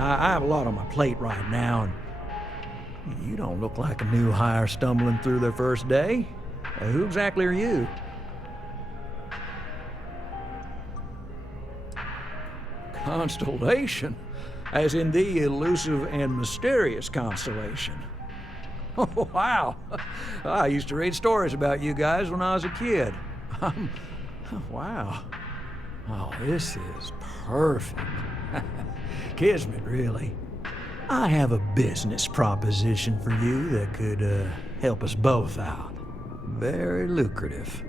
I have a lot on my plate right now, and you don't look like a new hire stumbling through their first day. Who exactly are you? Constellation? As in the elusive and mysterious constellation. Oh, wow. I used to read stories about you guys when I was a kid. Wow. Oh, this is perfect. Kismet, really. I have a business proposition for you that could help us both out. Very lucrative.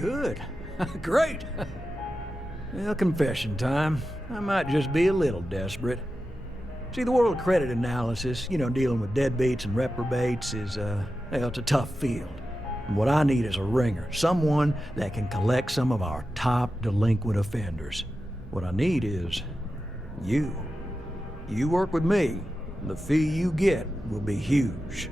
Good. Great. Well, confession time. I might just be a little desperate. See, the world of credit analysis, dealing with deadbeats and reprobates is, it's a tough field. And what I need is a ringer, someone that can collect some of our top delinquent offenders. What I need is you. You work with me, and the fee you get will be huge.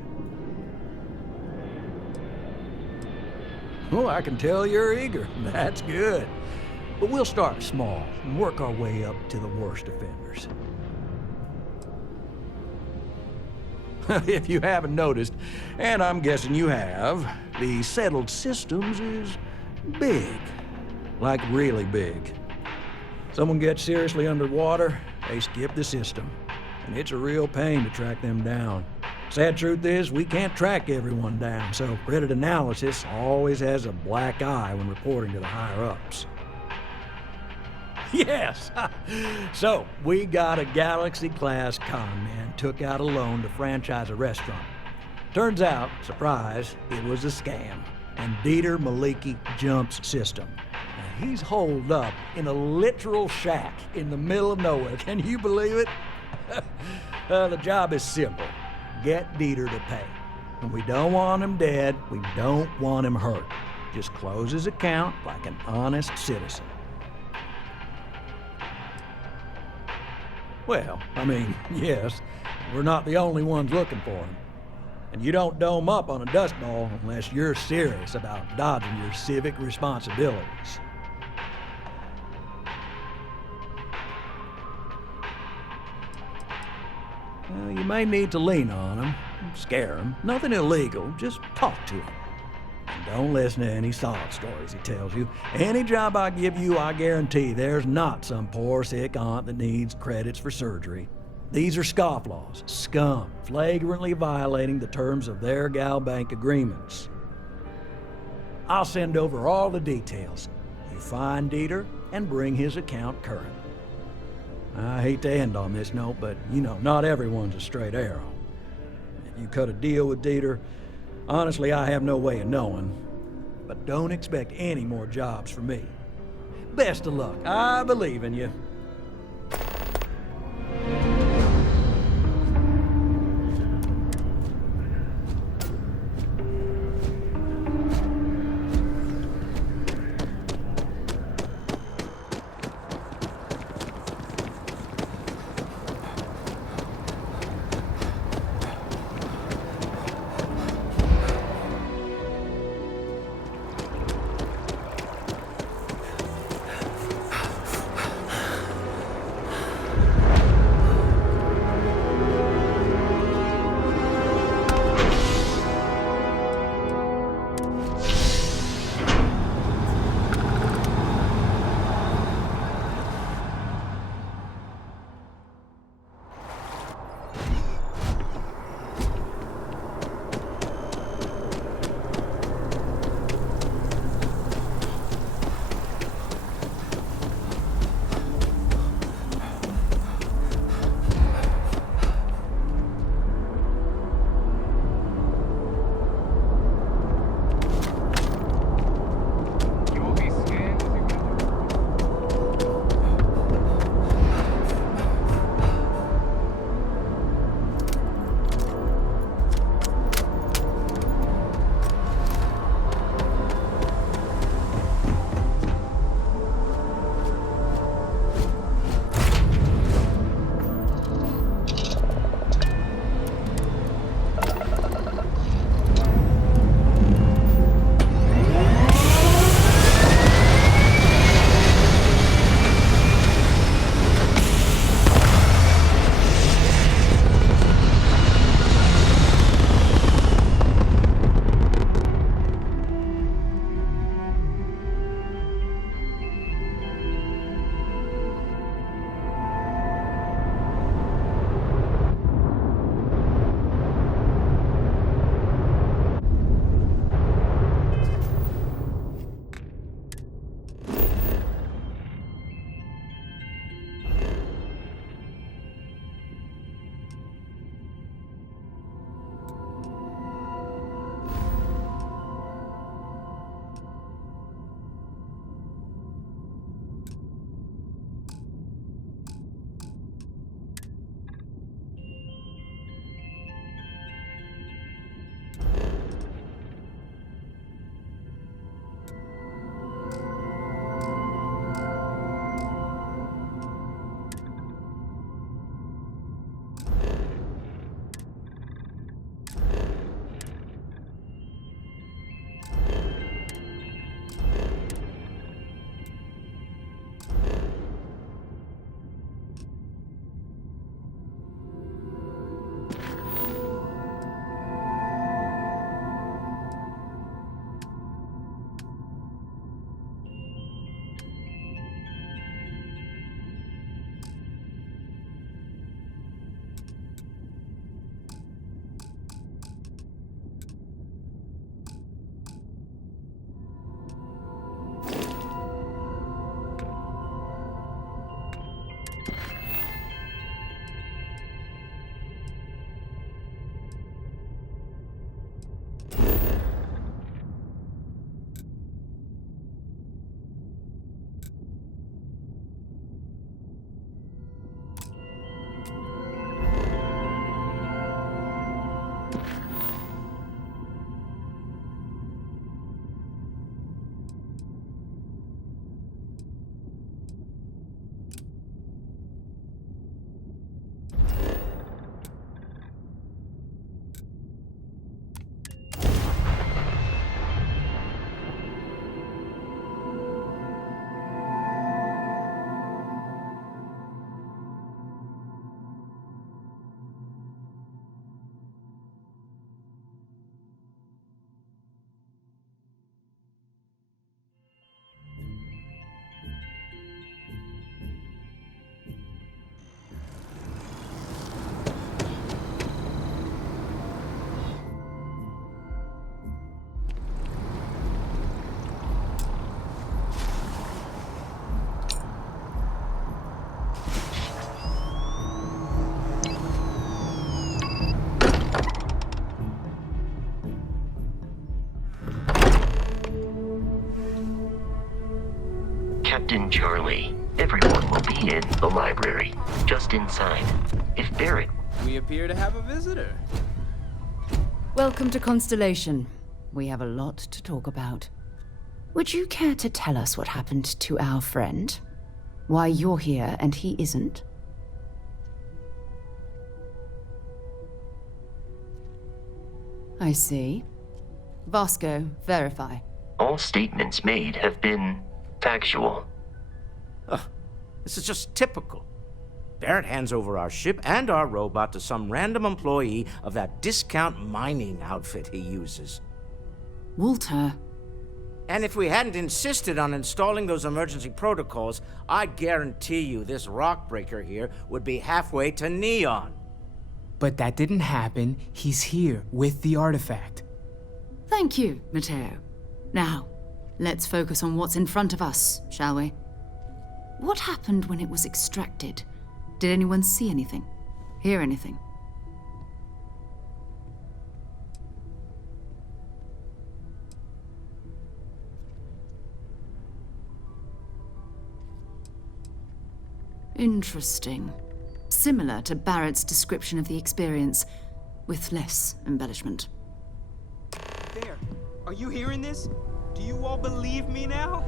Oh, I can tell you're eager. That's good. But we'll start small and work our way up to the worst offenders. If you haven't noticed, and I'm guessing you have, the settled systems is big. Like really big. Someone gets seriously underwater, they skip the system. And it's a real pain to track them down. Sad truth is, we can't track everyone down, so credit analysis always has a black eye when reporting to the higher-ups. Yes! So, we got a Galaxy-class con man took out a loan to franchise a restaurant. Turns out, surprise, it was a scam. And Dieter Maliki jumps system. Now, he's holed up in a literal shack in the middle of nowhere. Can you believe it? The job is simple. Get Dieter to pay. And we don't want him dead, we don't want him hurt. Just close his account like an honest citizen. Well, yes, we're not the only ones looking for him. And you don't dome up on a dust ball unless you're serious about dodging your civic responsibilities. Well, you may need to lean on him, scare him. Nothing illegal, just talk to him. And don't listen to any sob stories he tells you. Any job I give you, I guarantee there's not some poor sick aunt that needs credits for surgery. These are scofflaws, scum, flagrantly violating the terms of their gal bank agreements. I'll send over all the details. You find Dieter and bring his account current. I hate to end on this note, but not everyone's a straight arrow. If you cut a deal with Dieter, honestly, I have no way of knowing. But don't expect any more jobs from me. Best of luck. I believe in you. library, just inside. If Barrett... We appear to have a visitor. Welcome to Constellation. We have a lot to talk about. Would you care to tell us what happened to our friend? Why you're here and he isn't? I see. Vasco, verify. All statements made have been factual. This is just typical. Barrett hands over our ship and our robot to some random employee of that discount mining outfit he uses. Walter. And if we hadn't insisted on installing those emergency protocols, I guarantee you this rock breaker here would be halfway to Neon. But that didn't happen. He's here with the artifact. Thank you, Matteo. Now, let's focus on what's in front of us, shall we? What happened when it was extracted? Did anyone see anything? Hear anything? Interesting. Similar to Barrett's description of the experience, with less embellishment. There. Are you hearing this? Do you all believe me now?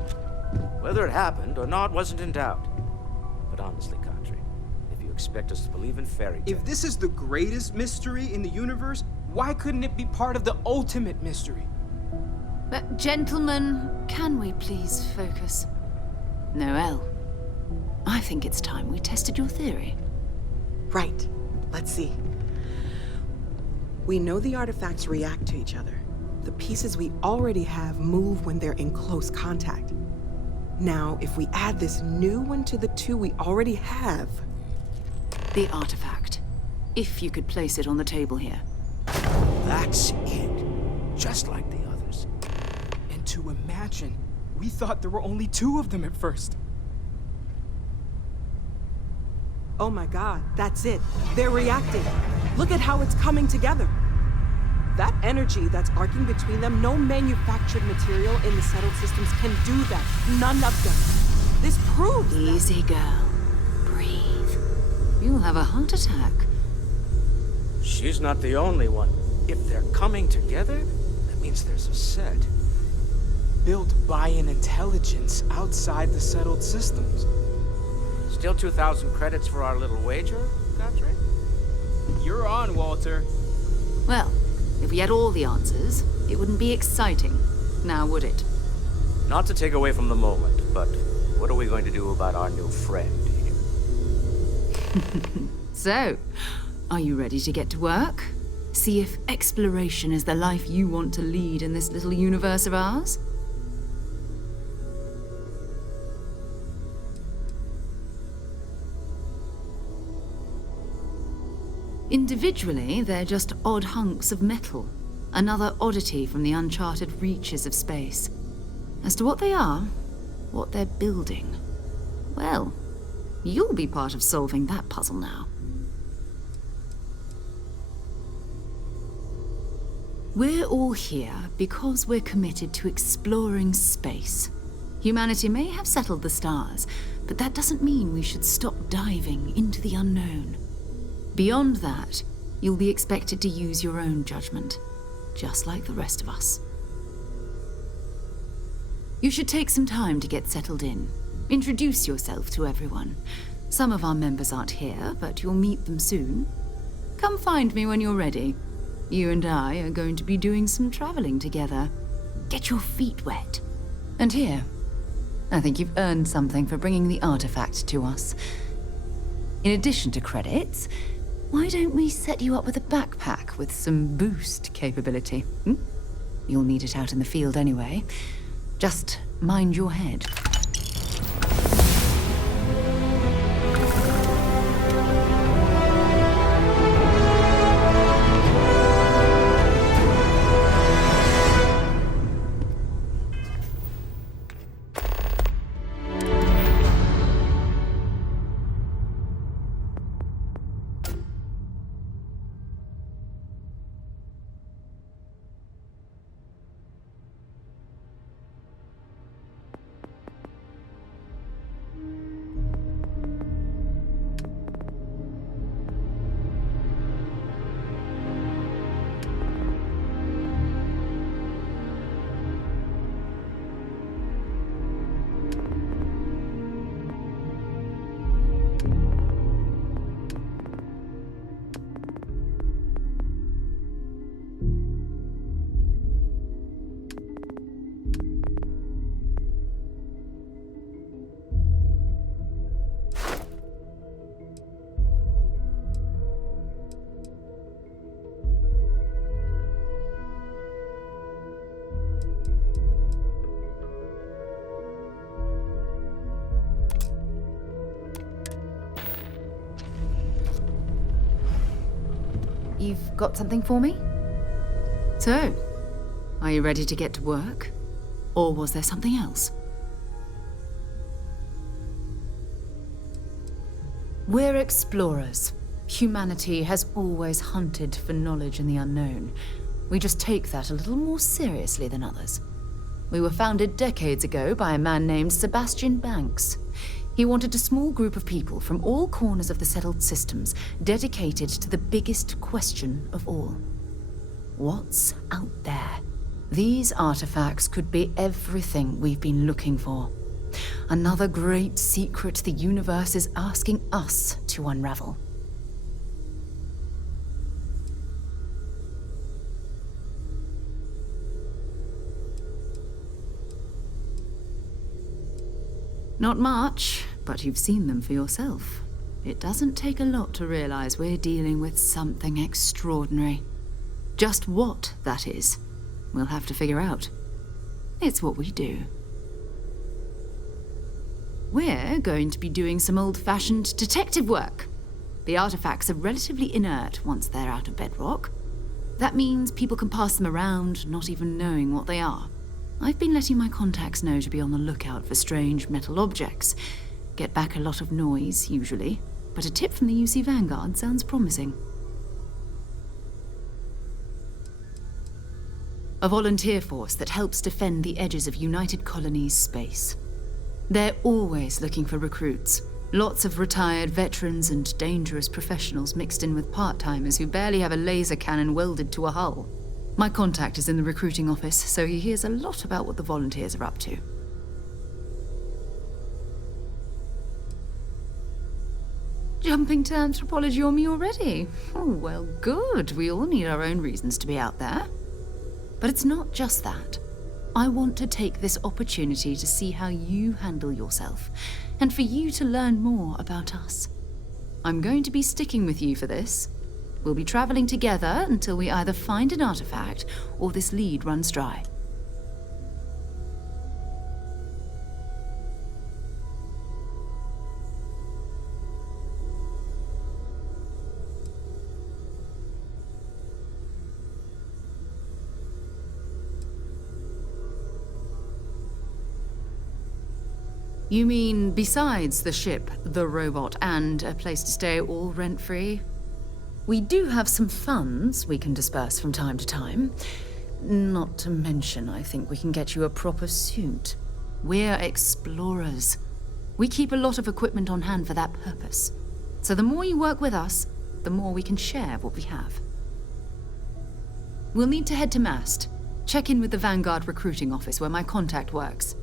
Whether it happened or not wasn't in doubt. But honestly, Kadri, if you expect us to believe in fairy tales... If this is the greatest mystery in the universe, why couldn't it be part of the ultimate mystery? But gentlemen, can we please focus? Noelle, I think it's time we tested your theory. Right. Let's see. We know the artifacts react to each other. The pieces we already have move when they're in close contact. Now, if we add this new one to the two we already have... The artifact. If you could place it on the table here. That's it. Just like the others. And to imagine, we thought there were only 2 of them at first. Oh my god, that's it. They're reacting. Look at how it's coming together. That energy that's arcing between them, no manufactured material in the settled systems can do that. None of them. This proves Easy, girl. Breathe. You'll have a heart attack. She's not the only one. If they're coming together, that means there's a set. Built by an intelligence outside the settled systems. Still 2,000 credits for our little wager, Kadri? You're on, Walter. Well, if we had all the answers, it wouldn't be exciting, now would it? Not to take away from the moment, but what are we going to do about our new friend here? So, are you ready to get to work? See if exploration is the life you want to lead in this little universe of ours? Individually, they're just odd hunks of metal. Another oddity from the uncharted reaches of space. As to what they are, what they're building, well, you'll be part of solving that puzzle now. We're all here because we're committed to exploring space. Humanity may have settled the stars, but that doesn't mean we should stop diving into the unknown. Beyond that, you'll be expected to use your own judgment, just like the rest of us. You should take some time to get settled in. Introduce yourself to everyone. Some of our members aren't here, but you'll meet them soon. Come find me when you're ready. You and I are going to be doing some traveling together. Get your feet wet. And here, I think you've earned something for bringing the artifact to us. In addition to credits, why don't we set you up with a backpack with some boost capability? You'll need it out in the field anyway. Just mind your head. you've got something for me? So, are you ready to get to work? Or was there something else? We're explorers. Humanity has always hunted for knowledge in the unknown. We just take that a little more seriously than others. We were founded decades ago by a man named Sebastian Banks. He wanted a small group of people from all corners of the settled systems dedicated to the biggest question of all. What's out there? These artifacts could be everything we've been looking for. Another great secret the universe is asking us to unravel. Not much, but you've seen them for yourself. It doesn't take a lot to realize we're dealing with something extraordinary. Just what that is, we'll have to figure out. It's what we do. We're going to be doing some old-fashioned detective work. The artifacts are relatively inert once they're out of bedrock. That means people can pass them around, not even knowing what they are. I've been letting my contacts know to be on the lookout for strange metal objects. Get back a lot of noise, usually, but a tip from the UC Vanguard sounds promising. A volunteer force that helps defend the edges of United Colonies space. They're always looking for recruits. Lots of retired veterans and dangerous professionals mixed in with part-timers who barely have a laser cannon welded to a hull. My contact is in the recruiting office, so he hears a lot about what the volunteers are up to. Jumping to anthropology on me already? Oh, well, good. We all need our own reasons to be out there. But it's not just that. I want to take this opportunity to see how you handle yourself, and for you to learn more about us. I'm going to be sticking with you for this. We'll be traveling together until we either find an artifact or this lead runs dry. You mean besides the ship, the robot, and a place to stay all rent-free? We do have some funds we can disperse from time to time. Not to mention, I think we can get you a proper suit. We're explorers. We keep a lot of equipment on hand for that purpose. So the more you work with us, the more we can share what we have. We'll need to head to Mast. Check in with the Vanguard recruiting office where my contact works.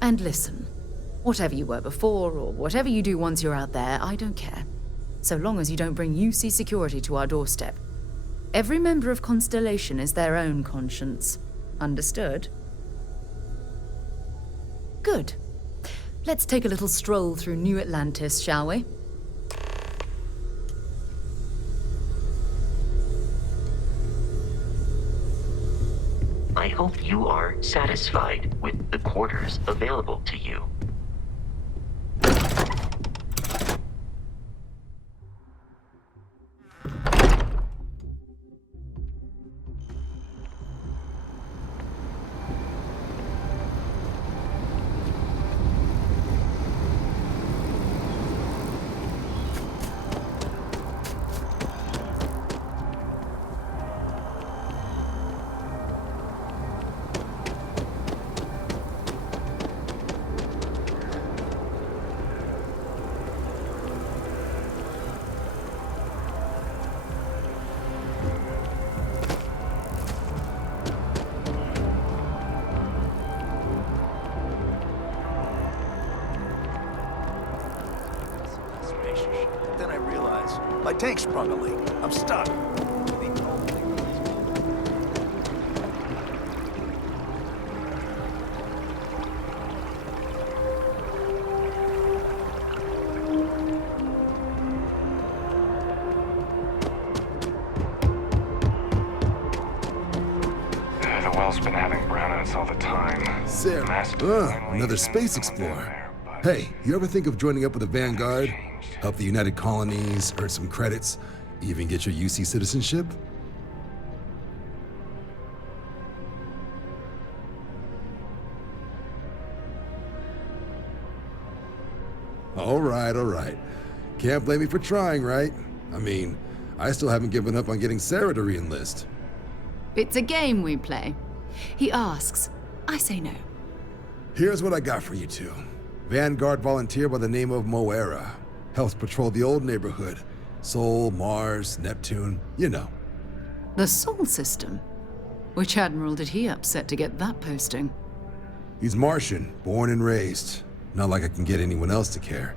And listen, whatever you were before or whatever you do once you're out there, I don't care. So long as you don't bring UC security to our doorstep. Every member of Constellation is their own conscience. Understood? Good. Let's take a little stroll through New Atlantis, shall we? I hope you are satisfied with the quarters available to you. Then I realized my tank sprung a leak. I'm stuck. The well's been having brownouts all the time. Sarah. Another space explorer. Hey, you ever think of joining up with the Vanguard? Help the United Colonies, earn some credits, Even get your UC citizenship? All right. Can't blame me for trying, right? I mean, I still haven't given up on getting Sarah to re-enlist. It's a game we play. He asks, I say no. Here's what I got for you two. Vanguard volunteer by the name of Moera. Helps patrol the old neighborhood. Sol, Mars, Neptune, you know. The Sol system? Which admiral did he upset to get that posting? He's Martian, born and raised. Not like I can get anyone else to care.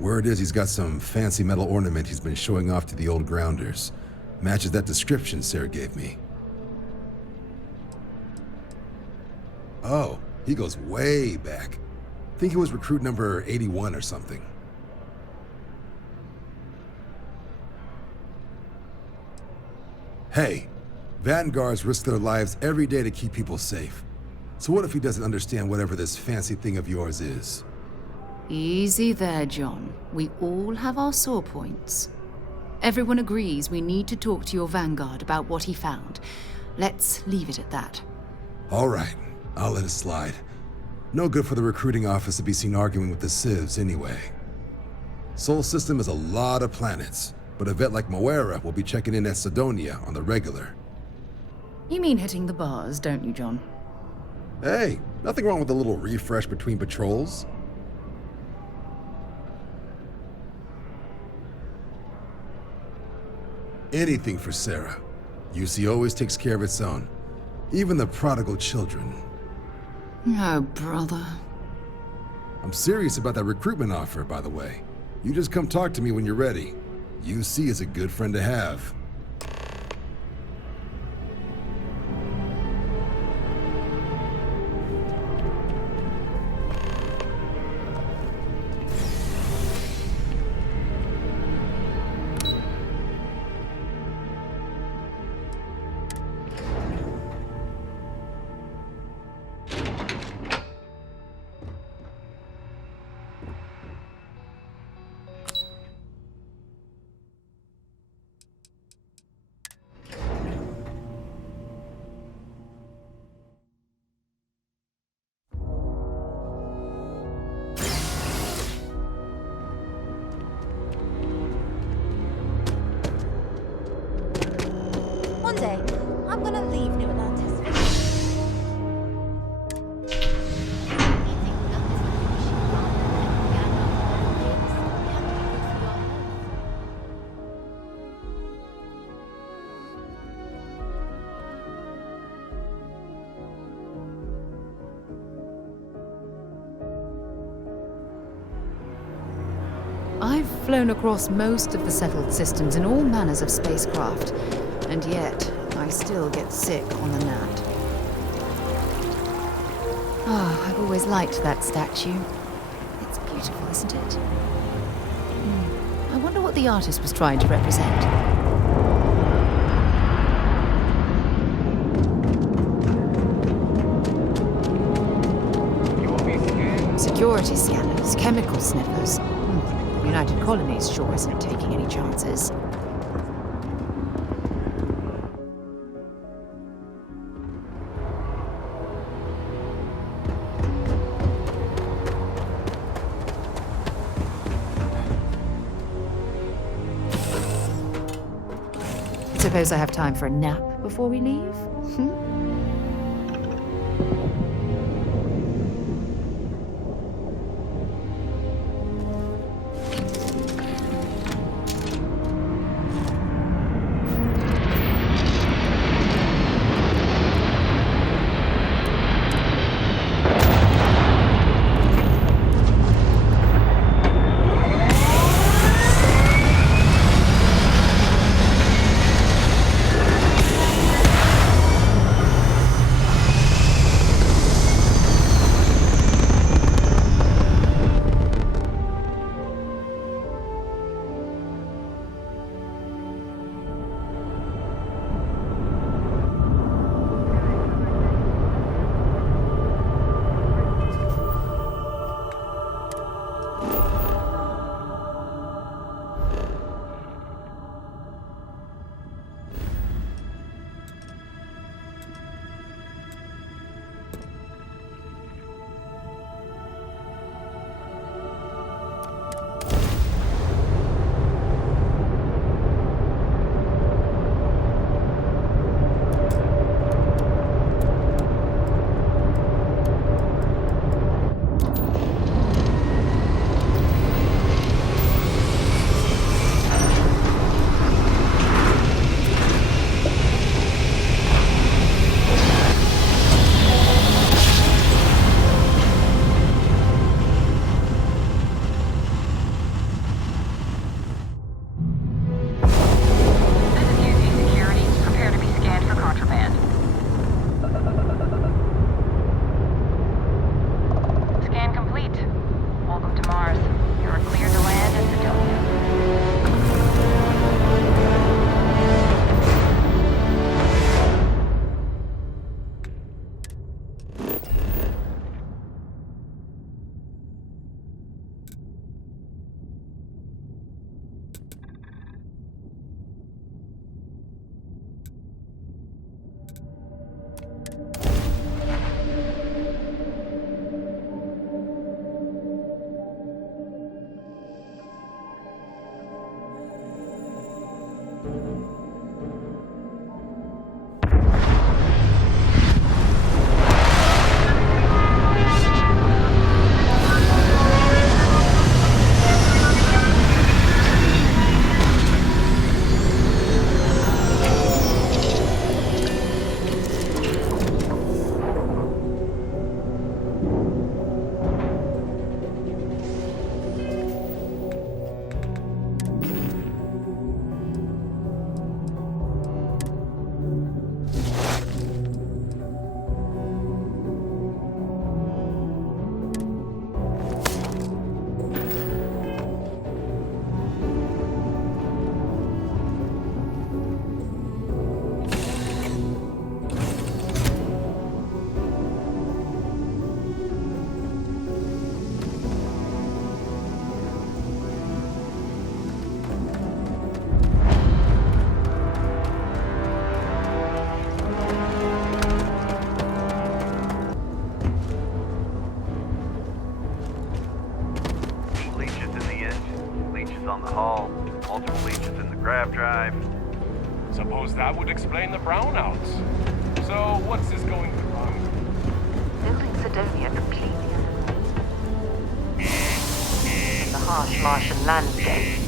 Word is he's got some fancy metal ornament he's been showing off to the old grounders. Matches that description Sarah gave me. Oh, he goes way back. Think he was recruit number 81 or something. Hey, Vanguards risk their lives every day to keep people safe. So what if he doesn't understand whatever this fancy thing of yours is? Easy there, John. We all have our sore points. Everyone agrees we need to talk to your Vanguard about what he found. Let's leave it at that. All right, I'll let it slide. No good for the recruiting office to be seen arguing with the civs anyway. Sol system is a lot of planets, but a vet like Moera will be checking in at Sidonia on the regular. You mean hitting the bars, don't you, John? Hey, nothing wrong with a little refresh between patrols. Anything for Sarah. UC always takes care of its own. Even the prodigal children. Oh, brother. I'm serious about that recruitment offer, by the way. You just come talk to me when you're ready. UC is a good friend to have. One day, I'm gonna leave New Atlantis. I've flown across most of the settled systems in all manners of spacecraft, and yet I still get sick on the gnat. Ah, I've always liked that statue. It's beautiful, isn't it? I wonder what the artist was trying to represent. Security scanners, chemical sniffers. The United Colonies sure isn't taking any chances. Suppose I have time for a nap before we leave? Suppose that would explain the brownouts. So, what's this going to run? Building Sidonia completely in the harsh Martian landscape.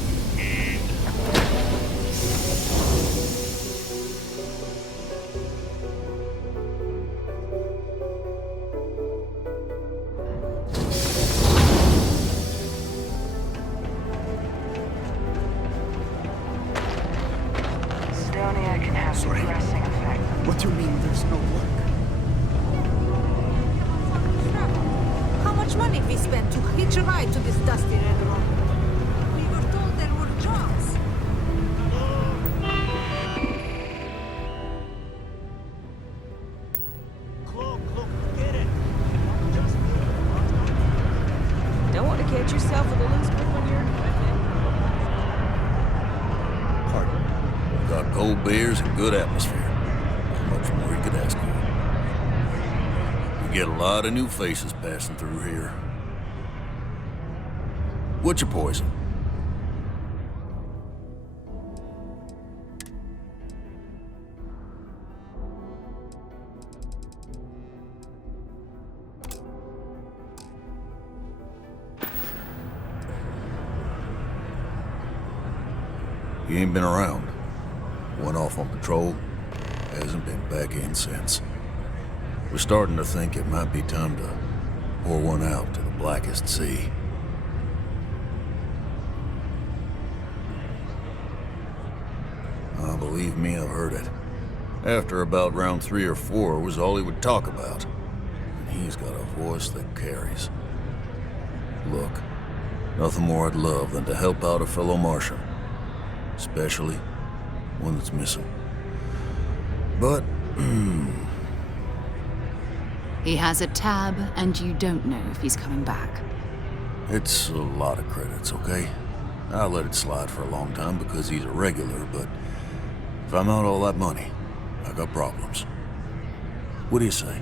Sidonia can have depressing effect. What do you mean there's no work? How much money we spent to hitch a ride to this dusty red road? We were told there were jobs. Don't want to catch yourself with a loose grip on your... Pardon? Got cold beers and good atmosphere. Not much more you could ask for. We get a lot of new faces passing through here. What's your poison? You ain't been around. Went off on patrol. Hasn't been back in since. We're starting to think it might be time to pour one out to the blackest sea. Believe me, I've heard it. After about round 3 or 4 was all he would talk about. And he's got a voice that carries. Look, nothing more I'd love than to help out a fellow Martian. Especially one that's missing. But, He has a tab, and you don't know if he's coming back. it's a lot of credits, okay? I let it slide for a long time because he's a regular, but if I'm out all that money, I got problems. What do you say?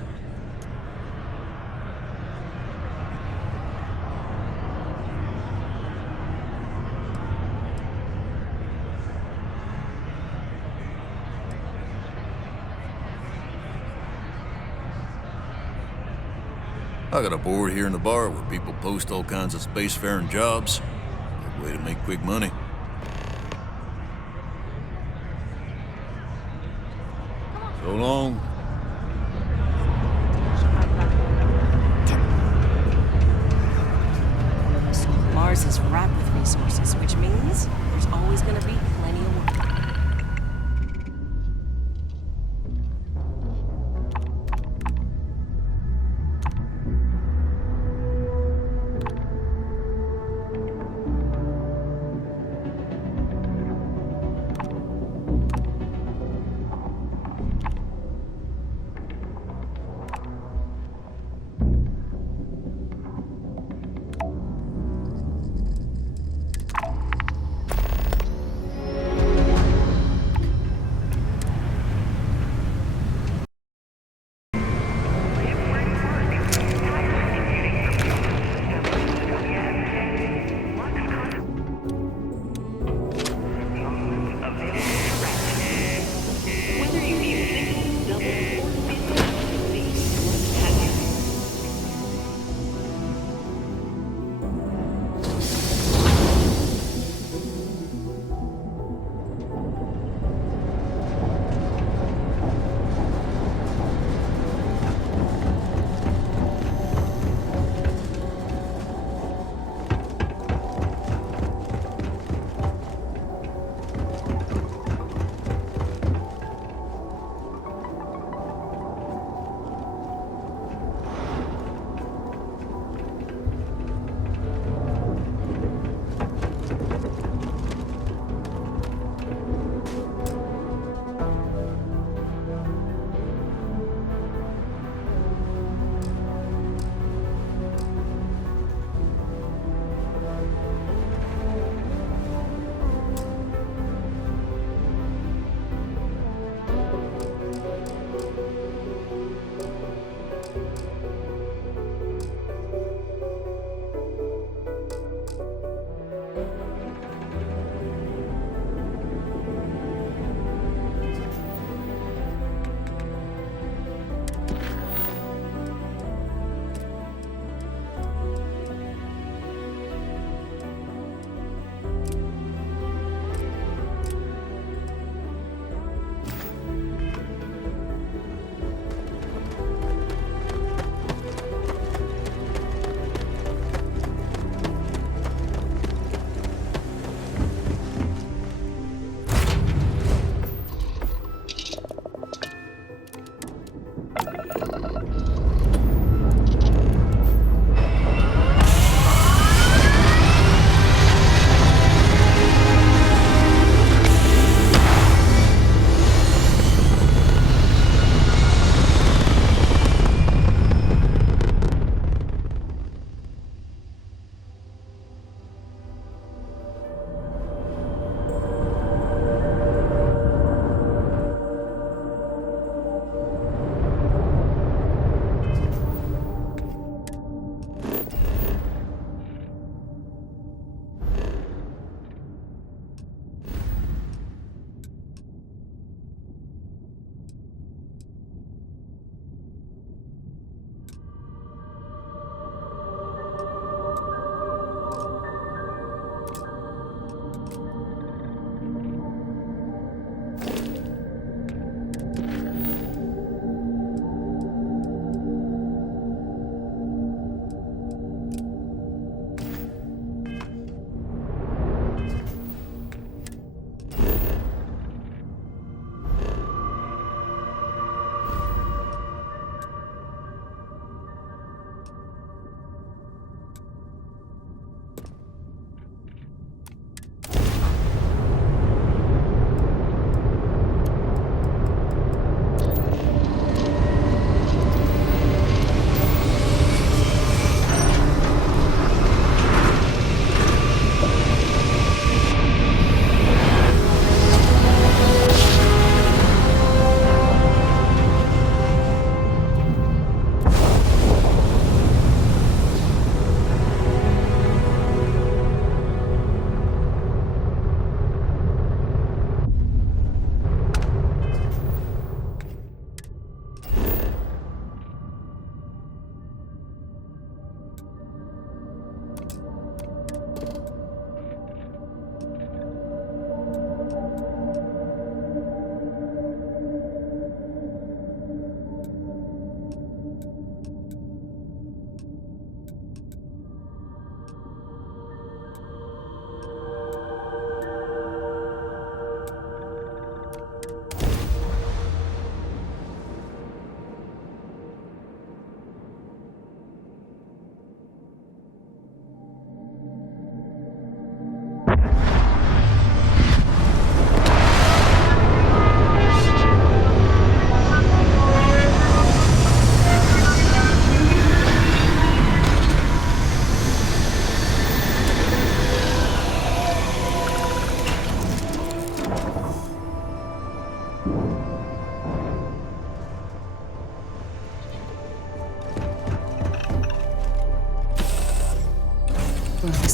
I got a board here in the bar where people post all kinds of spacefaring jobs. Good way to make quick money. So long. So Mars is ripe with resources, which means there's always going to be plenty of work.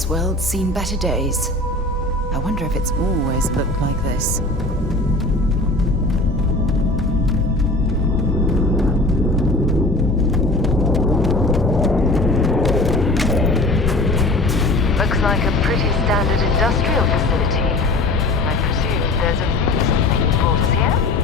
world's seen better days. I wonder if it's always looked like this. Looks like a pretty standard industrial facility. I presume there's a reason you brought us here?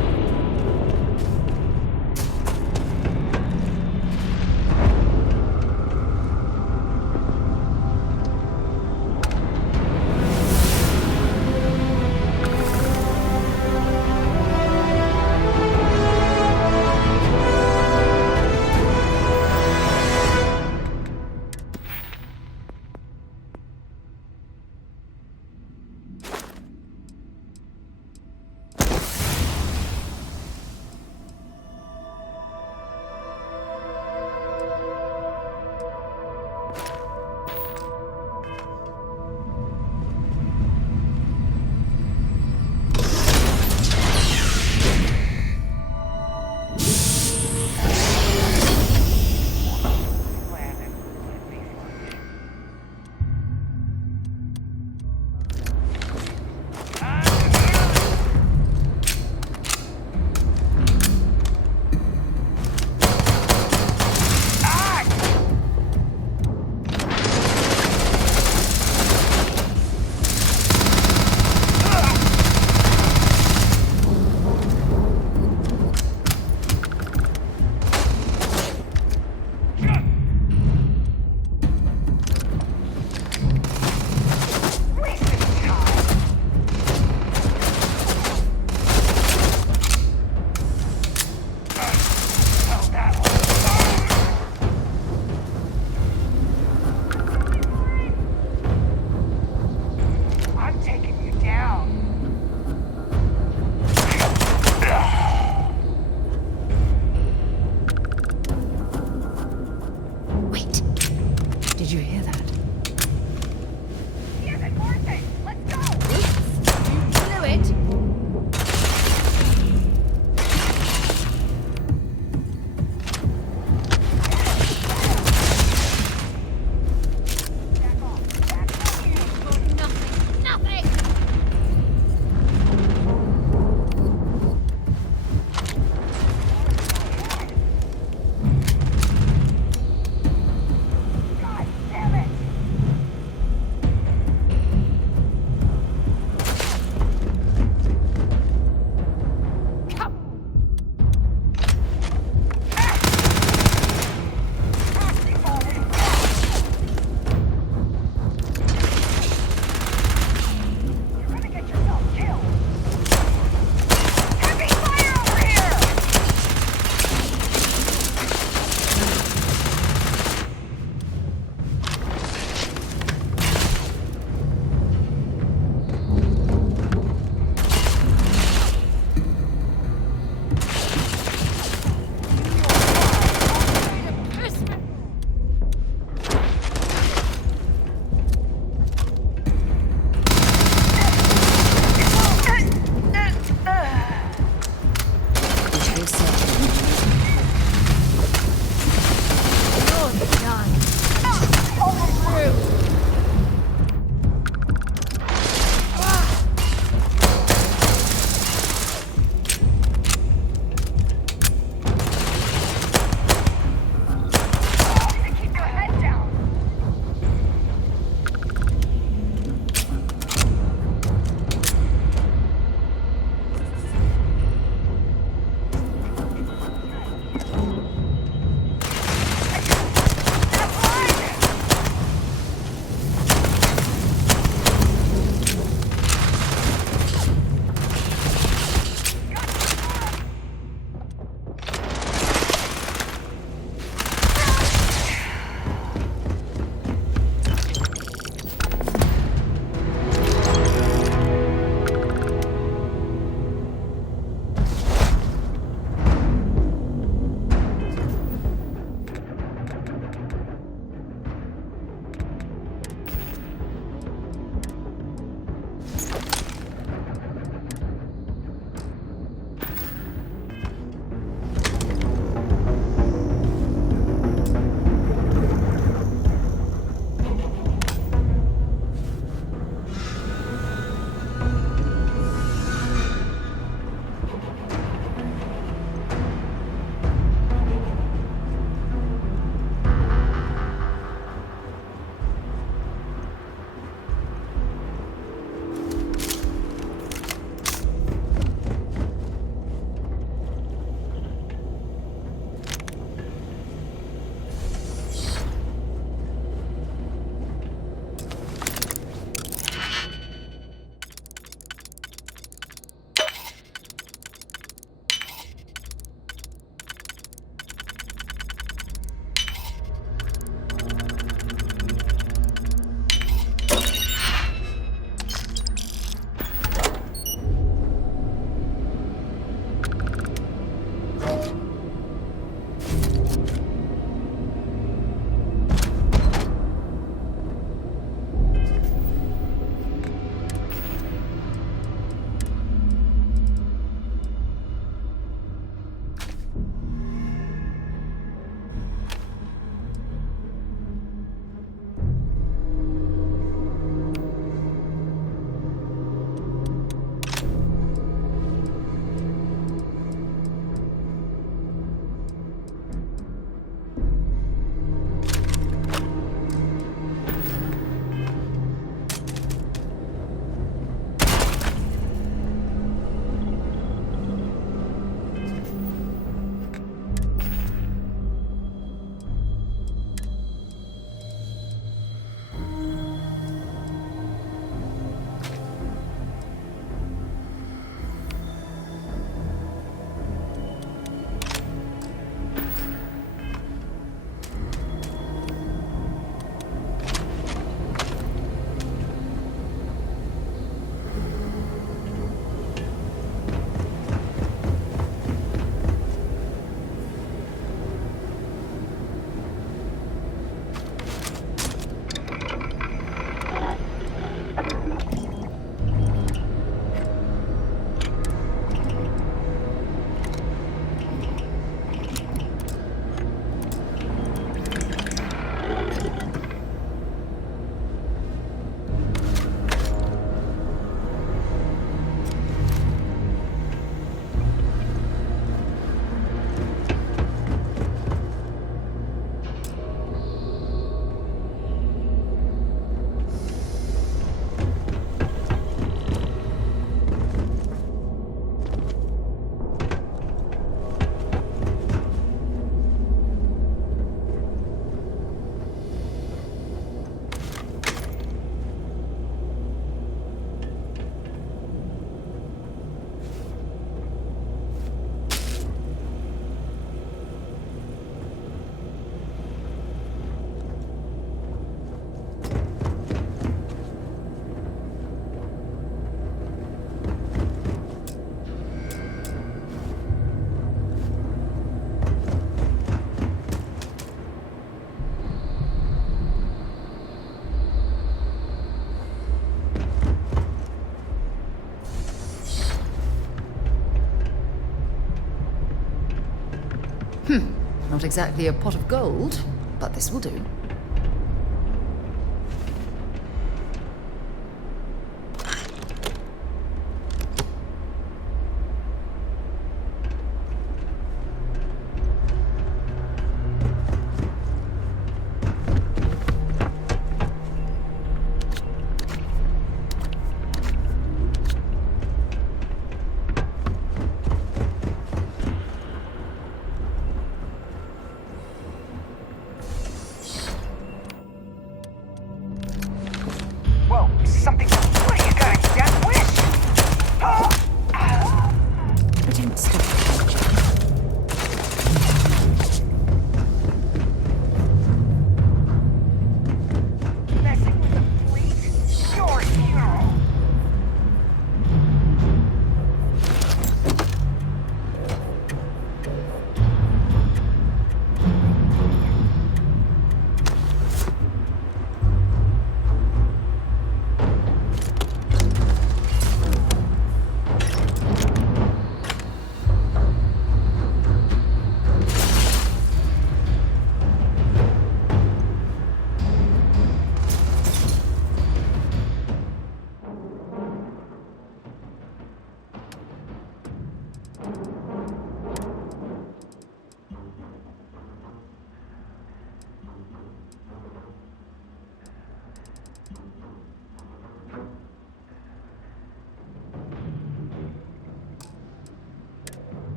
Not exactly a pot of gold, but this will do.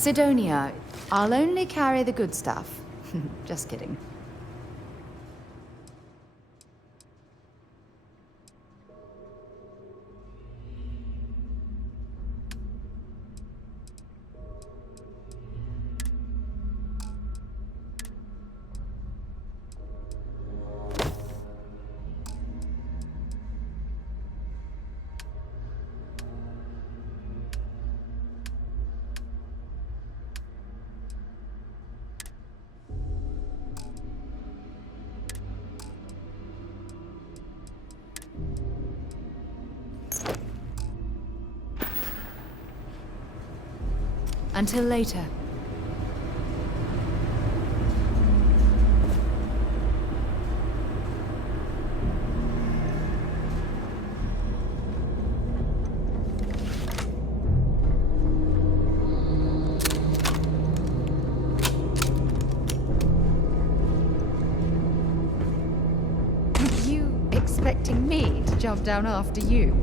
Sidonia, I'll only carry the good stuff. Just kidding. Until later. You expecting me to jump down after you?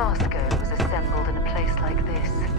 Moscow was assembled in a place like this.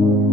you.